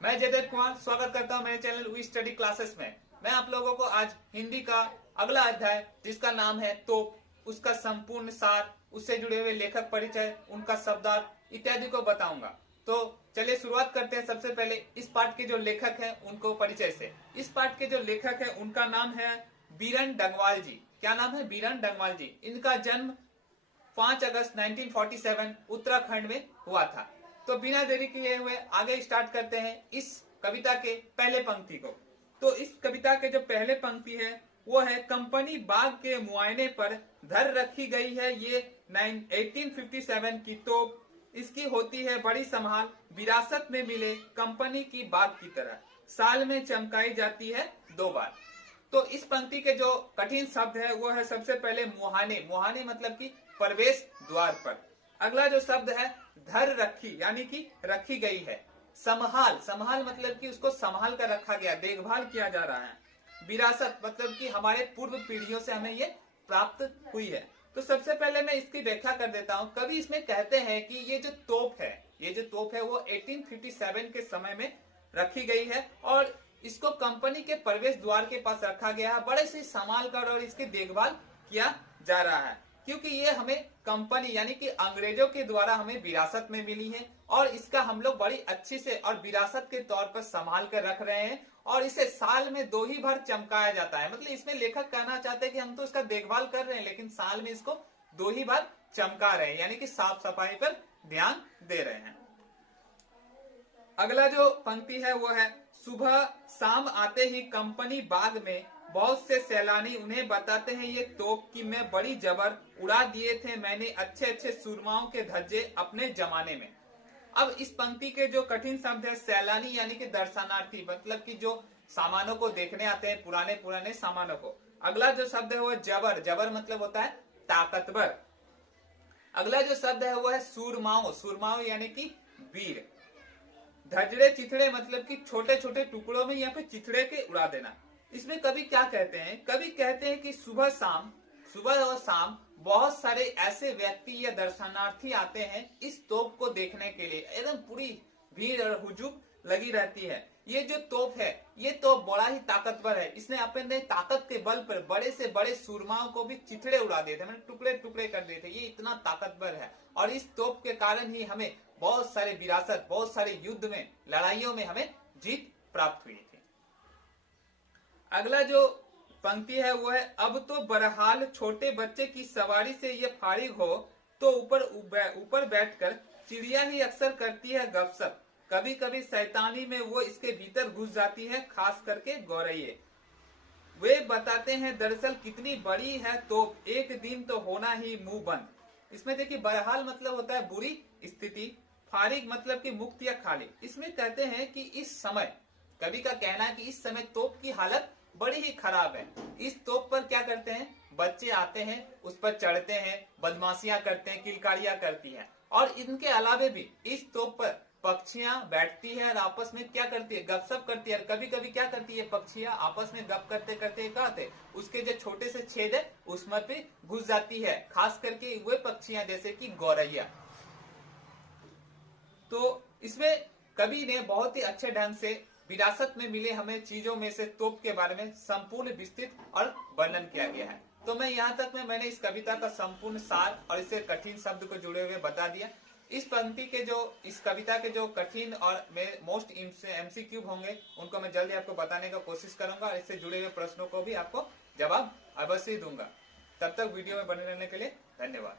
मैं जयदेव कुमार स्वागत करता हूं मेरे चैनल वी स्टडी क्लासेस में। मैं आप लोगों को आज हिंदी का अगला अध्याय जिसका नाम है तोप, उसका संपूर्ण सार, उससे जुड़े हुए लेखक परिचय, उनका शब्दार्थ इत्यादि को बताऊंगा। तो चलिए शुरुआत करते हैं। सबसे पहले इस पाठ के जो लेखक हैं उनको परिचय से। इस पाठ के जो लेखक हैं उनका नाम है बीरन डंगवाल जी। क्या नाम है? बीरन डंगवाल जी। इनका जन्म 5 अगस्त 1947 उत्तराखंड में हुआ था। तो बिना देरी किए हुए आगे स्टार्ट करते हैं इस कविता के पहले पंक्ति को। तो इस कविता के जो पहले पंक्ति है वो है, कंपनी बाग के मुआयने पर धर रखी गई है ये 1857 की तोप, इसकी होती है बड़ी संभाल, विरासत में मिले कंपनी की बाग की तरह, साल में चमकाई जाती है 2 बार। तो इस पंक्ति के जो कठिन शब्द है वो है सबसे पहले मुहाने। मुहाने मतलब कि प्रवेश द्वार पर। अगला जो शब्द है धर रखी, यानी कि रखी गई है। संभाल, संभाल मतलब कि उसको संभाल कर रखा गया, देखभाल किया जा रहा है। विरासत मतलब कि हमारे पूर्व पीढ़ियों से हमें ये प्राप्त हुई है। तो सबसे पहले मैं इसकी व्याख्या कर देता हूँ। कवि इसमें कहते हैं कि ये जो तोप है, ये जो तोप है वो 1857 के समय में रखी गई है और इसको कंपनी के प्रवेश द्वार के पास रखा गया है। बड़े से संभाल कर और इसकी देखभाल किया जा रहा है, क्योंकि ये हमें कंपनी यानी कि अंग्रेजों के द्वारा हमें विरासत में मिली है और इसका हम लोग बड़ी अच्छी से और विरासत के तौर पर संभाल कर रख रहे हैं और इसे साल में 2 ही बार चमकाया जाता है। मतलब इसमें लेखक कहना चाहते हैं कि हम तो इसका देखभाल कर रहे हैं लेकिन साल में इसको 2 ही बार चमका रहे हैं, यानी कि साफ सफाई पर ध्यान दे रहे हैं। अगला जो पंक्ति है वो है, सुबह शाम आते ही कंपनी बाग में बहुत से सैलानी उन्हें बताते हैं ये तोप की मैं बड़ी जबर, उड़ा दिए थे मैंने अच्छे अच्छे सुरमाओं के धज्जे अपने जमाने में। अब इस पंक्ति के जो कठिन शब्द है सैलानी यानी कि दर्शनार्थी, मतलब कि जो सामानों को देखने आते हैं, पुराने पुराने सामानों को। अगला जो शब्द है वो जबर, जबर मतलब होता है ताकतवर। अगला जो शब्द है वो है सूरमाओ, सूरमाओ यानी कि वीर। धजड़े चिथड़े मतलब कि छोटे छोटे टुकड़ों में या फिर चिथड़े के उड़ा देना। इसमें कवि क्या कहते हैं? कवि कहते हैं कि सुबह शाम, सुबह और शाम बहुत सारे ऐसे व्यक्ति या दर्शनार्थी आते हैं इस तोप को देखने के लिए। एकदम पूरी भीड़ और हुजूम लगी रहती है। ये जो तोप है ये तोप बड़ा ही ताकतवर है। इसने अपने ताकत के बल पर बड़े से बड़े सूरमाओं को भी चिथड़े उड़ा देते, मतलब टुकड़े टुकड़े कर देते। ये इतना ताकतवर है और इस तोप के कारण ही हमें बहुत सारे विरासत, बहुत सारे युद्ध में, लड़ाइयों में हमें जीत प्राप्त हुई थी। अगला जो पंक्ति है वो है, अब तो बहरहाल छोटे बच्चे की सवारी से ये फारिग हो तो ऊपर बैठकर चिड़िया ही अक्सर करती है गपशप, कभी कभी शैतानी में वो इसके भीतर घुस जाती है, खास करके गौरैये। वे बताते हैं दरअसल कितनी बड़ी है तोप, एक दिन तो होना ही मुंह बंद। इसमें देखिए बहरहाल मतलब होता है बुरी स्थिति, फारिग मतलब कि मुक्त या खाली। इसमें कहते हैं कि इस समय, कवि का कहना है कि इस समय तोप की हालत बड़ी ही खराब है। इस तोप पर क्या करते हैं? बच्चे आते हैं, उस पर चढ़ते हैं, बदमाशियां करते हैं, किलकारियां करती हैं। और इनके अलावे भी इस तोप पर पक्षियां बैठती है और आपस में क्या करती है? गपशप करती है। कभी कभी क्या करती है पक्षियां? आपस में गप करते करते क्या होते, उसके जो छोटे से छेद है उसमें भी घुस जाती है, खास करके वे पक्षियां जैसे कि गौरैया। तो इसमें कवि ने बहुत ही अच्छे ढंग से विरासत में मिले हमें चीजों में से तोप के बारे में संपूर्ण विस्तृत और वर्णन किया गया है। तो मैं यहाँ तक में मैंने इस कविता का संपूर्ण सार और इससे कठिन शब्द को जुड़े हुए बता दिया। इस पंक्ति के जो, इस कविता के जो कठिन और मोस्ट एमसीक्यू होंगे उनको मैं जल्दी आपको बताने का कोशिश करूंगा और इससे जुड़े हुए प्रश्नों को भी आपको जवाब अवश्य दूंगा। तब तक वीडियो में बने रहने के लिए धन्यवाद।